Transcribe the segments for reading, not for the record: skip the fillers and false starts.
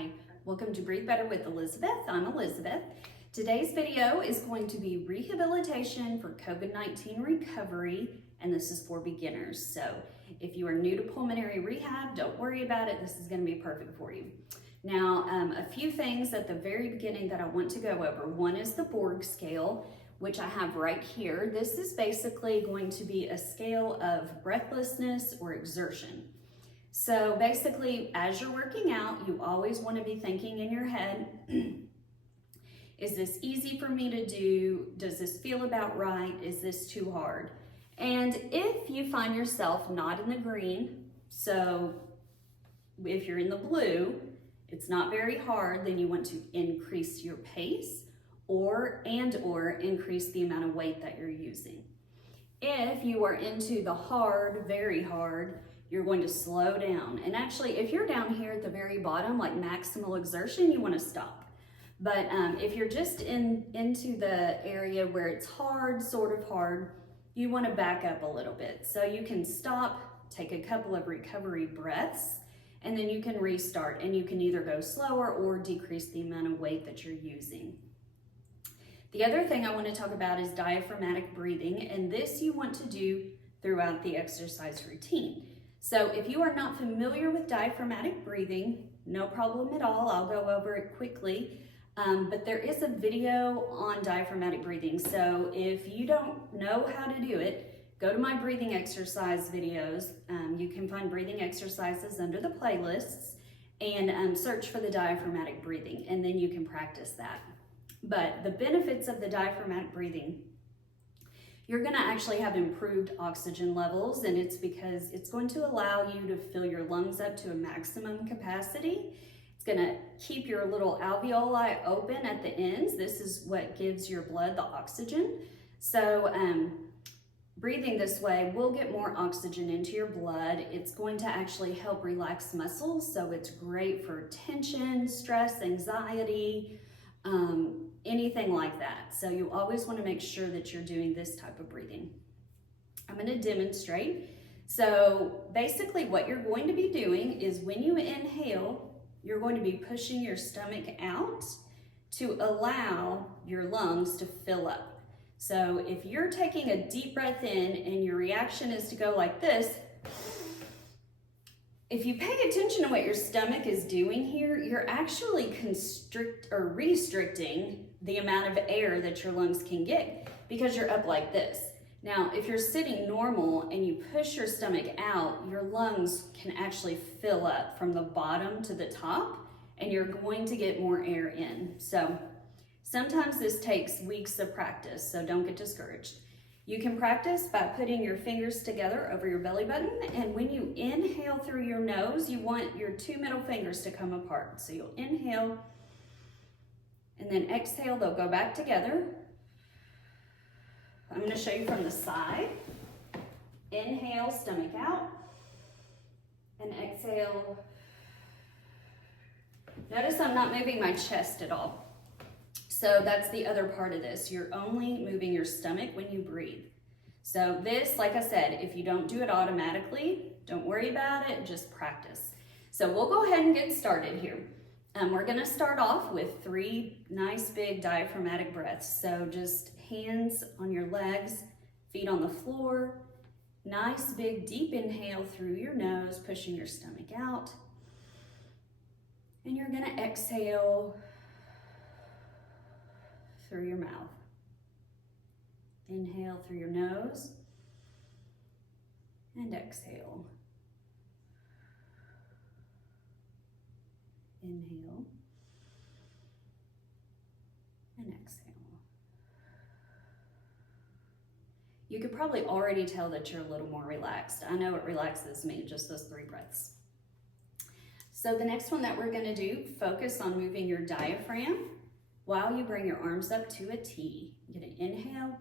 Hi, welcome to Breathe Better with Elizabeth. I'm Elizabeth. Today's video is going to be rehabilitation for COVID-19 recovery, and this is for beginners. So if you are new to pulmonary rehab, don't worry about it. This is going to be perfect for you. Now, a few things at the very beginning that I want to go over. One is the Borg scale, which I have right here. This is basically going to be a scale of breathlessness or exertion. So basically, as you're working out, you always want to be thinking in your head, is this easy for me to do? Does this feel about right? Is this too hard? And if you find yourself not in the green, so if you're in the blue, it's not very hard, then you want to increase your pace or increase the amount of weight that you're using. If you are into the hard, very hard, you're going to slow down. And actually, if you're down here at the very bottom, like maximal exertion, you want to stop. But if you're just into the area where it's hard, sort of hard, you want to back up a little bit. So you can stop, take a couple of recovery breaths, and then you can restart. And you can either go slower or decrease the amount of weight that you're using. The other thing I want to talk about is diaphragmatic breathing, and this you want to do throughout the exercise routine. So if you are not familiar with diaphragmatic breathing, no problem at all. I'll go over it quickly. But there is a video on diaphragmatic breathing. So if you don't know how to do it, go to my breathing exercise videos. You can find breathing exercises under the playlists and search for the diaphragmatic breathing, and then you can practice that. But the benefits of the diaphragmatic breathing, you're going to actually have improved oxygen levels, and it's because it's going to allow you to fill your lungs up to a maximum capacity. It's going to keep your little alveoli open at the ends. This is what gives your blood the oxygen. So breathing this way will get more oxygen into your blood. It's going to actually help relax muscles, so it's great for tension, stress, anxiety, anything like that. So you always want to make sure that you're doing this type of breathing. I'm going to demonstrate. So basically what you're going to be doing is when you inhale, you're going to be pushing your stomach out to allow your lungs to fill up. So if you're taking a deep breath in and your reaction is to go like this, if you pay attention to what your stomach is doing here, you're actually restricting the amount of air that your lungs can get because you're up like this. Now, if you're sitting normal and you push your stomach out, your lungs can actually fill up from the bottom to the top, and you're going to get more air in. So sometimes this takes weeks of practice, so don't get discouraged. You can practice by putting your fingers together over your belly button, and when you inhale through your nose, you want your two middle fingers to come apart. So you'll inhale, and then exhale, they'll go back together. I'm going to show you from the side. Inhale, stomach out, and exhale. Notice I'm not moving my chest at all. So that's the other part of this. You're only moving your stomach when you breathe. So this, like I said, if you don't do it automatically, don't worry about it, just practice. So we'll go ahead and get started here. We're gonna start off with 3 nice big diaphragmatic breaths. So just hands on your legs, feet on the floor. Nice big deep inhale through your nose, pushing your stomach out. And you're gonna exhale through your mouth. Inhale through your nose and exhale. Inhale and exhale. You could probably already tell that you're a little more relaxed. I know it relaxes me, just those 3 breaths. So the next one that we're gonna do, focus on moving your diaphragm while you bring your arms up to a T. You're gonna inhale,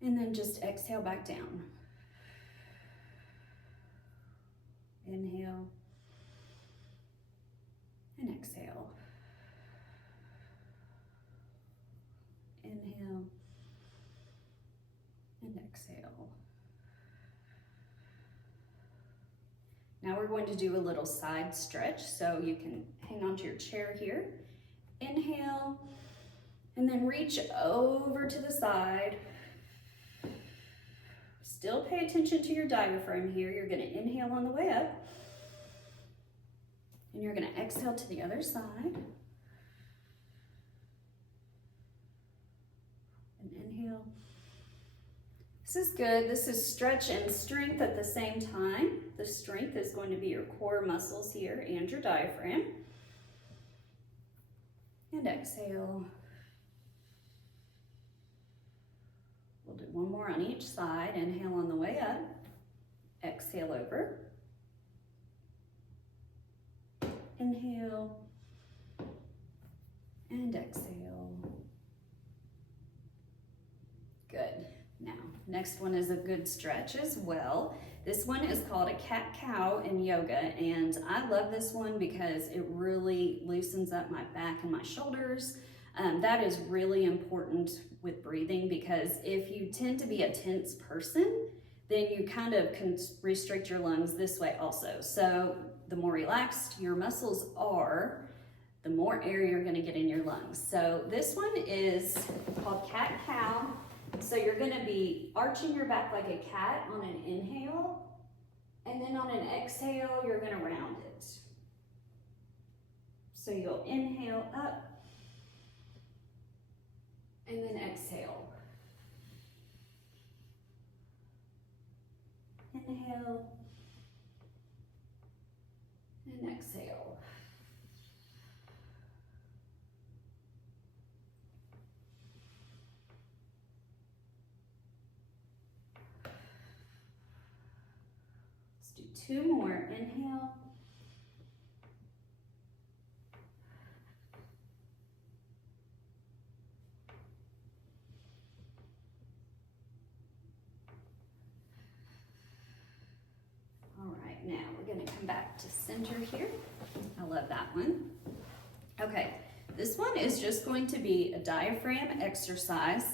and then just exhale back down. Inhale, and exhale. Inhale, and exhale. Now we're going to do a little side stretch, so you can hang onto your chair here. Inhale, and then reach over to the side. Still pay attention to your diaphragm here. You're gonna inhale on the way up, and you're gonna exhale to the other side. And inhale. This is good. This is stretch and strength at the same time. The strength is going to be your core muscles here and your diaphragm. And exhale. We'll do one more on each side. Inhale on the way up. Exhale over. Inhale. And exhale. Good. Now, next one is a good stretch as well. This one is called a cat-cow in yoga, and I love this one because it really loosens up my back and my shoulders. That is really important with breathing, because if you tend to be a tense person, then you kind of can restrict your lungs this way also. So the more relaxed your muscles are, the more air you're going to get in your lungs. So this one is called cat-cow. So you're going to be arching your back like a cat on an inhale, and then on an exhale, you're going to round it. So you'll inhale up, and then exhale. Inhale, and exhale. Two more. Inhale. All right, now we're going to come back to center here. I love that one. Okay, this one is just going to be a diaphragm exercise,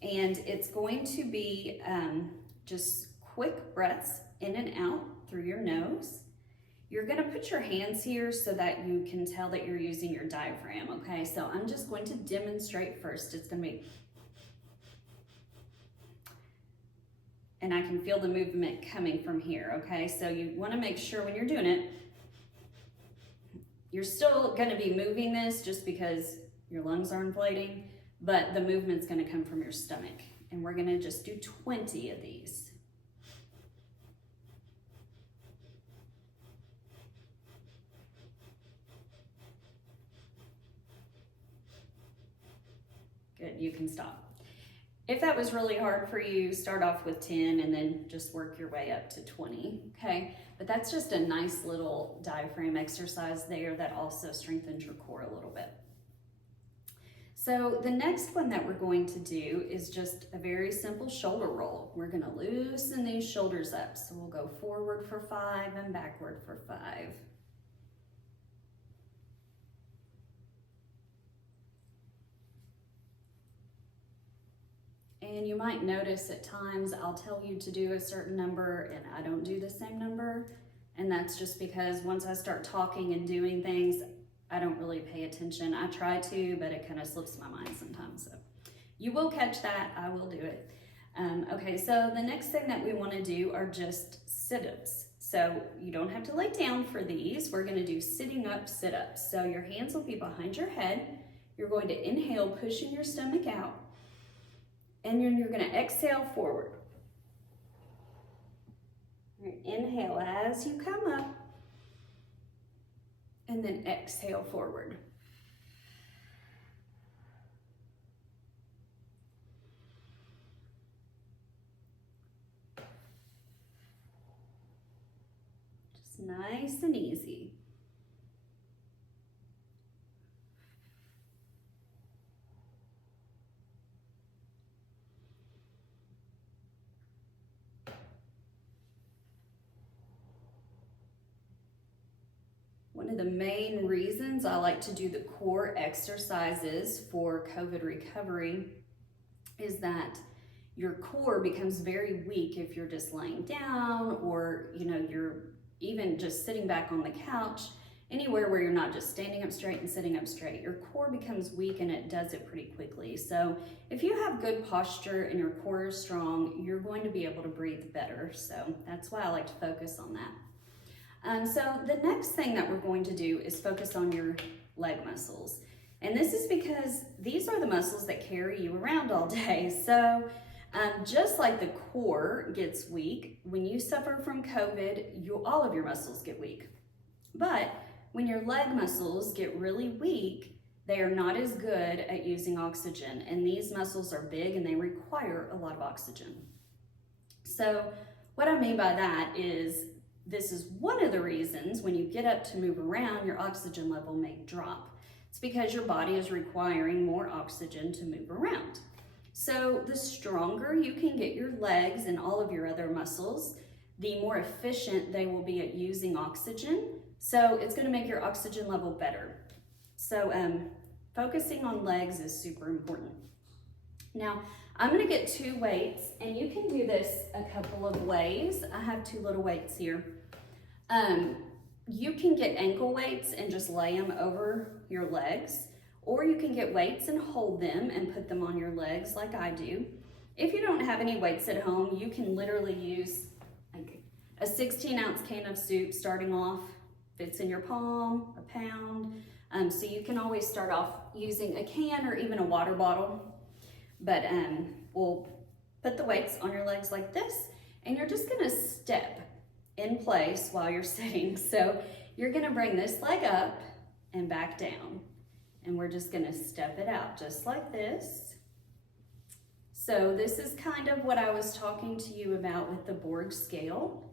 and it's going to be just quick breaths in and out through your nose. You're gonna put your hands here so that you can tell that you're using your diaphragm, okay? So I'm just going to demonstrate first. It's gonna be, and I can feel the movement coming from here, okay? So you wanna make sure when you're doing it, you're still gonna be moving this just because your lungs are inflating, but the movement's gonna come from your stomach. And we're gonna just do 20 of these. Good, you can stop. If that was really hard for you, start off with 10 and then just work your way up to 20, okay? But that's just a nice little diaphragm exercise there that also strengthens your core a little bit. So the next one that we're going to do is just a very simple shoulder roll. We're gonna loosen these shoulders up. So we'll go forward for 5 and backward for 5. And you might notice at times I'll tell you to do a certain number and I don't do the same number. And that's just because once I start talking and doing things, I don't really pay attention. I try to, but it kind of slips my mind sometimes. So you will catch that, I will do it. Okay, so the next thing that we want to do are just sit-ups. So you don't have to lay down for these. We're going to do sitting up sit-ups. So your hands will be behind your head. You're going to inhale, pushing your stomach out. And then you're going to exhale forward. Inhale as you come up. And then exhale forward. Just nice and easy. One of the main reasons I like to do the core exercises for COVID recovery is that your core becomes very weak if you're just laying down or you're even just sitting back on the couch, anywhere where you're not just standing up straight and sitting up straight, your core becomes weak and it does it pretty quickly. So if you have good posture and your core is strong, you're going to be able to breathe better. So that's why I like to focus on that. So the next thing that we're going to do is focus on your leg muscles. And this is because these are the muscles that carry you around all day. So just like the core gets weak, when you suffer from COVID, all of your muscles get weak. But when your leg muscles get really weak, they are not as good at using oxygen. And these muscles are big and they require a lot of oxygen. So what I mean by that is, this is one of the reasons when you get up to move around, your oxygen level may drop. It's because your body is requiring more oxygen to move around. So the stronger you can get your legs and all of your other muscles, the more efficient they will be at using oxygen. So it's going to make your oxygen level better. So focusing on legs is super important. Now, I'm going to get 2 weights, and you can do this a couple of ways. I have 2 little weights here. You can get ankle weights and just lay them over your legs, or you can get weights and hold them and put them on your legs like I do. If you don't have any weights at home, you can literally use like a 16-ounce can of soup starting off. Fits in your palm, a pound. So you can always start off using a can or even a water bottle. But we'll put the weights on your legs like this, and you're just gonna step in place while you're sitting. So you're gonna bring this leg up and back down, and we're just gonna step it out just like this. So this is kind of what I was talking to you about with the Borg scale.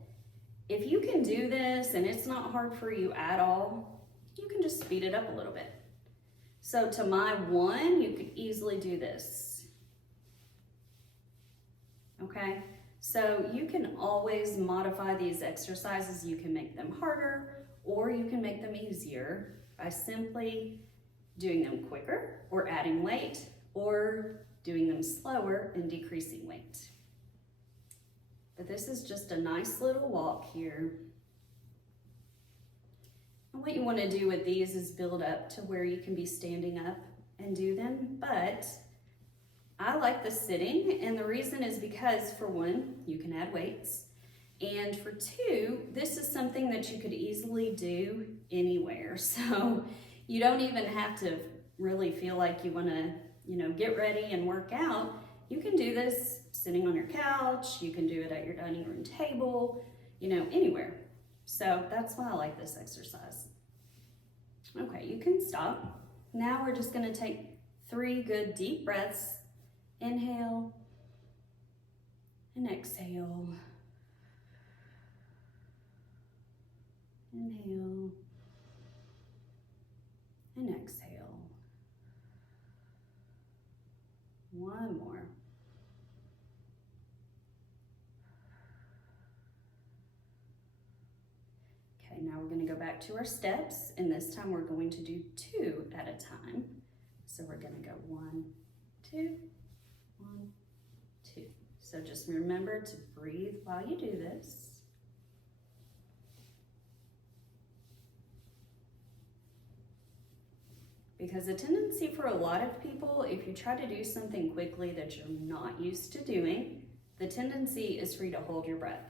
If you can do this and it's not hard for you at all, you can just speed it up a little bit. So to my 1, you could easily do this. Okay, so you can always modify these exercises. You can make them harder or you can make them easier by simply doing them quicker or adding weight, or doing them slower and decreasing weight. But this is just a nice little walk here. And what you want to do with these is build up to where you can be standing up and do them. But I like the sitting, and the reason is because, for 1, you can add weights. And for 2, this is something that you could easily do anywhere. So you don't even have to really feel like you want to, get ready and work out. You can do this sitting on your couch, you can do it at your dining room table, anywhere. So that's why I like this exercise. Okay, you can stop. Now we're just gonna take 3 good deep breaths. Inhale and exhale. Inhale and exhale. 1 more. Okay, now we're going to go back to our steps, and this time we're going to do 2 at a time. So we're going to go 1, 2, 1, 2. So just remember to breathe while you do this. Because a tendency for a lot of people, if you try to do something quickly that you're not used to doing, the tendency is for you to hold your breath.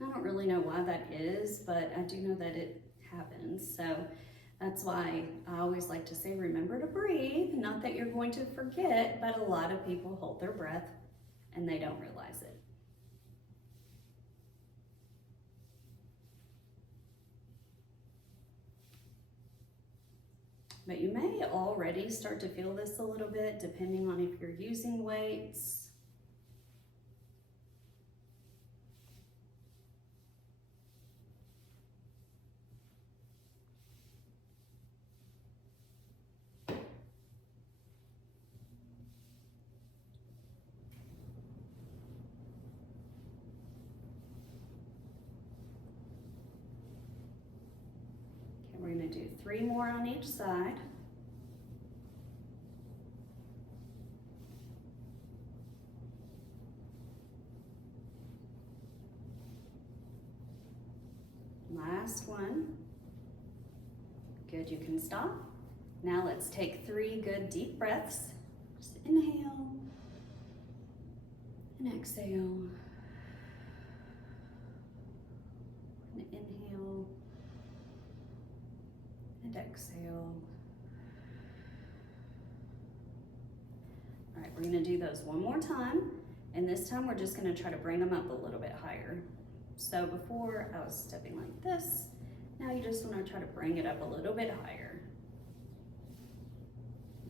I don't really know why that is, but I do know that it happens. So that's why I always like to say, remember to breathe. Not that you're going to forget, but a lot of people hold their breath and they don't realize it. But you may already start to feel this a little bit, depending on if you're using weights. We're going to do 3 more on each side. Good, you can stop. Now let's take 3 good deep breaths. Just inhale and exhale. And inhale and exhale. All right, we're gonna do those one more time. And this time we're just gonna try to bring them up a little bit higher. So before I was stepping like this, now you just wanna try to bring it up a little bit higher.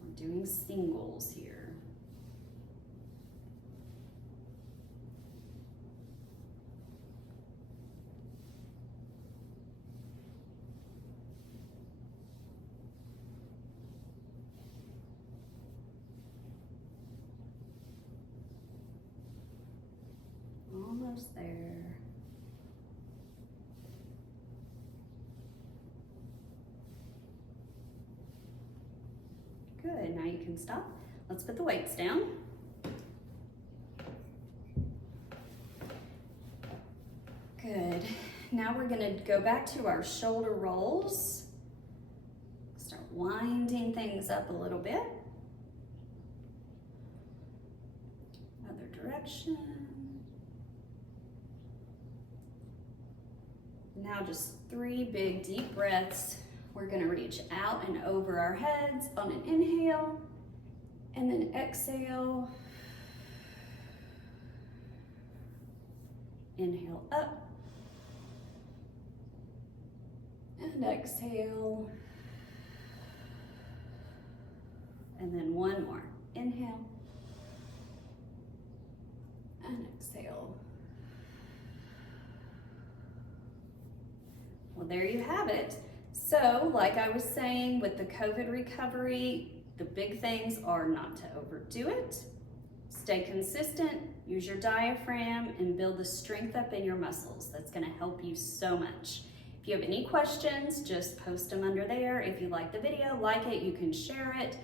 We're doing singles here. Almost there. Good, now you can stop. Let's put the weights down. Good, now we're gonna go back to our shoulder rolls. Start winding things up a little bit. Other direction. Now just 3 big deep breaths. We're gonna reach out and over our heads on an inhale, and then exhale. Inhale up, and exhale. And then one more, inhale, and exhale. Well, there you have it. So, like I was saying with the COVID recovery, the big things are not to overdo it. Stay consistent, use your diaphragm, and build the strength up in your muscles. That's gonna help you so much. If you have any questions, just post them under there. If you like the video, like it, you can share it.